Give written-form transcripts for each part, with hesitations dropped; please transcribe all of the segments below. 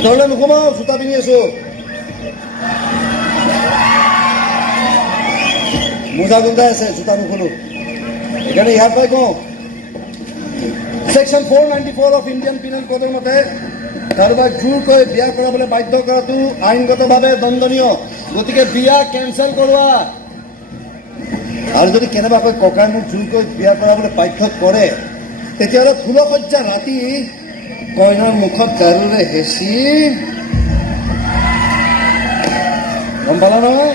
ভিতৰলৈ নোসোমাও, জোতা পিন্ধি আছো। মোজা গোন্ধাই আছে, জোতা নুখোলো। সেইকাৰণে ইয়াৰ পৰাই কওঁ, Section 494 অফ ইণ্ডিয়ান পিনেল কোডৰ মতে কাৰোবাক জোৰকৈ বিয়া কৰাবলৈ বাধ্য কৰাটো আইনগতভাৱে দণ্ডনীয়। গতিকে বিয়া কেঞ্চেল কৰোৱা। আৰু যদি কেনেবাকৈ ককাই মোক জোৰকৈ বিয়া কৰাবলৈ বাধ্য কৰে, তেতিয়াহ'লে ফুলসজ্জা ৰাতি কইনাৰ মুখত গাৰুৰে হেঁচি, গম পালা নহয়?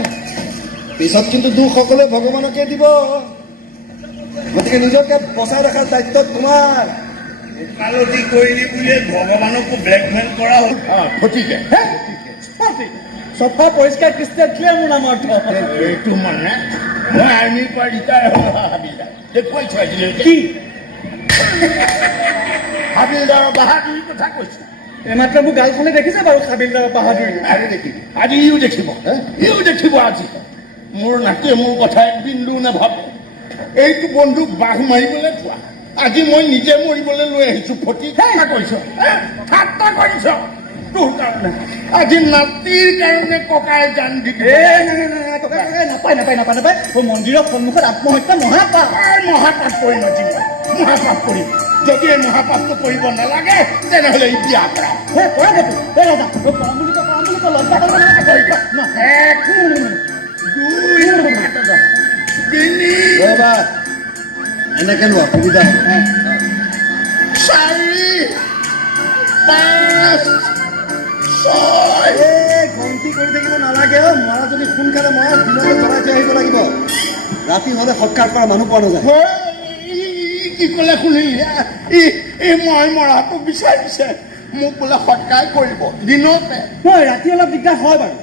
পিছত কিন্তু দুখ সকলোৱে ভগৱানকে দিব। গতিকে নিজকে বচাই ৰখাৰ দায়িত্ব তোমাৰ। ওকালতি কৰিলি বুলিয়ে ভগৱানকো ব্লেকমেইল কৰা হ'ল। গতিকে চফা পৰিষ্কাৰ ক্ৰিষ্টিয়ান ক্লিয়াৰ মোৰ নামৰ এইটো মানে মই আৰ্মিৰ পৰা ৰিটায়াৰ হোৱা হাবিলদাৰ দেখুৱাইছো আজিলৈকে। কি হাবিলদাৰৰ বাহাদুৰিৰ কথা কৈছে। এইমাত্ৰ মোৰ গালখনে দেখিছে বাৰু হাবিলদাৰৰ বাহাদুৰি। আৰু দেখিব, আজি ইও দেখিব, ইও দেখিব আজি। মোৰ নাতিয়ে মোৰ কথা এক বিন্দু নাভাবে। এইটো বন্ধুক বাঘ মাৰিবলৈ থোৱা। আজি মই নিজে মৰিবলৈ লৈ আহিছো। ফটি কৰিছ, ঠাট্টা কৰিছ তোৰ কাৰণে। আজি নাতিৰ কাৰণে ককাই জান দিব। নাপায় নাপায় নাপায় নাপায়। মন্দিৰৰ সন্মুখত আত্মহত্যা মহাপাপ। মহাপাপ কৰিম আজি, মহাপাপ কৰিম। যদি এই মহাপাপটো কৰিব নালাগে তেনেহ'লে ই বিয়া কৰা। এনেকে লোৱা সুবিধা হ'ব। 4, 5, 6 গন্তি কৰি থাকিব নালাগে। মৰা যদি সোনকালে মৰা, দিনলৈ জৰাই থৈ আহিব লাগিব। ৰাতি হ'লে সৎকাৰ কৰা মানুহ পোৱা নাযায়। কি ক'লে শুনিলি? মই মৰাটো বিচাৰিছে, মোক বোলে সৎকাৰ কৰিব দিনতে। ৰাতি অলপ দিগদাৰ হয় বাৰু।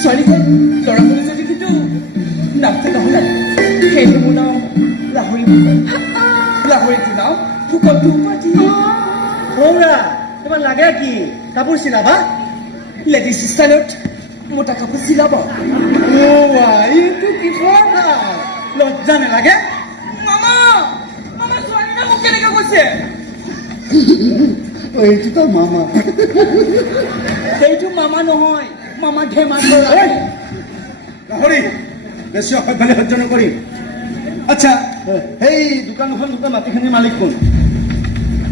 ছোৱালীখন ল'ৰা ছোৱালী যদি কিন্তু নামটো নহ'লে সেইটো মোৰ নাম লাহৰি। লাহৰিটো নাম ফুকনটো উপাধি। সৌৰা তোমাৰ লাগে কি কাপোৰ চিলাবা? লেডিজ ষ্টাইলত মোটা কাপোৰ চিলাব। এইটো কিহৰ ভাল? লজ্জা নালাগে? মামা মামা ছোৱালীজনীয়ে মোক কেনেকৈ কৈছে? এইটো তো মামা। সেইটো মামা নহয়, মামা ধেমাল কৰা। গাহৰি বেছি অসভ্যালি সহ্য নকৰিম। আচ্ছা, সেই দোকানখন মাটিখিনিৰ মালিক কোন?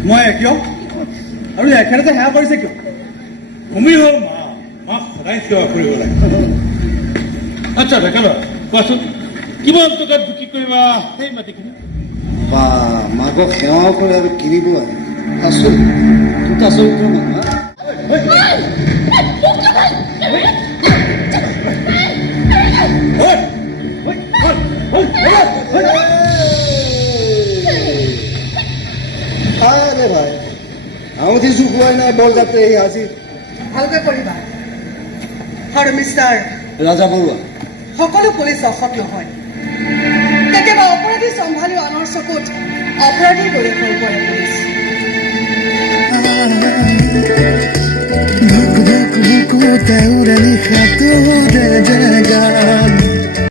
মই কিয়? আৰু এখেতে সেয়া কৰিছে কিয়? তুমি হ'ল মা, মাক সদায় সেৱা কৰিব লাগে। আচ্ছা ডেকা ল'ৰা, কোৱাচোন কিমান টকাত বিক্ৰী কৰিবা সেই মাটিখিনি? বা মাকক সেৱাও কৰে আৰু কিনিব আহে। আচৰিত, দুটা চৰিত্ৰ মানুহ। আৰে ভাই, আঙুঠি শুকুৱাই নাই, বল যাতে এই হাজিৰ। ভালকৈ কৰিবা। আৰু মিষ্টাৰ ৰাজা বৰুৱা, সকলো পুলিচ অসৎ নহয়। কেতিয়াবা অপৰাধী চম্ভালিও আনৰ চকুত অপৰাধীৰ দৰে হৈ পৰে পুলিচ। ধুক ধুক বুকুতে উৰে নিশাটো জেগাত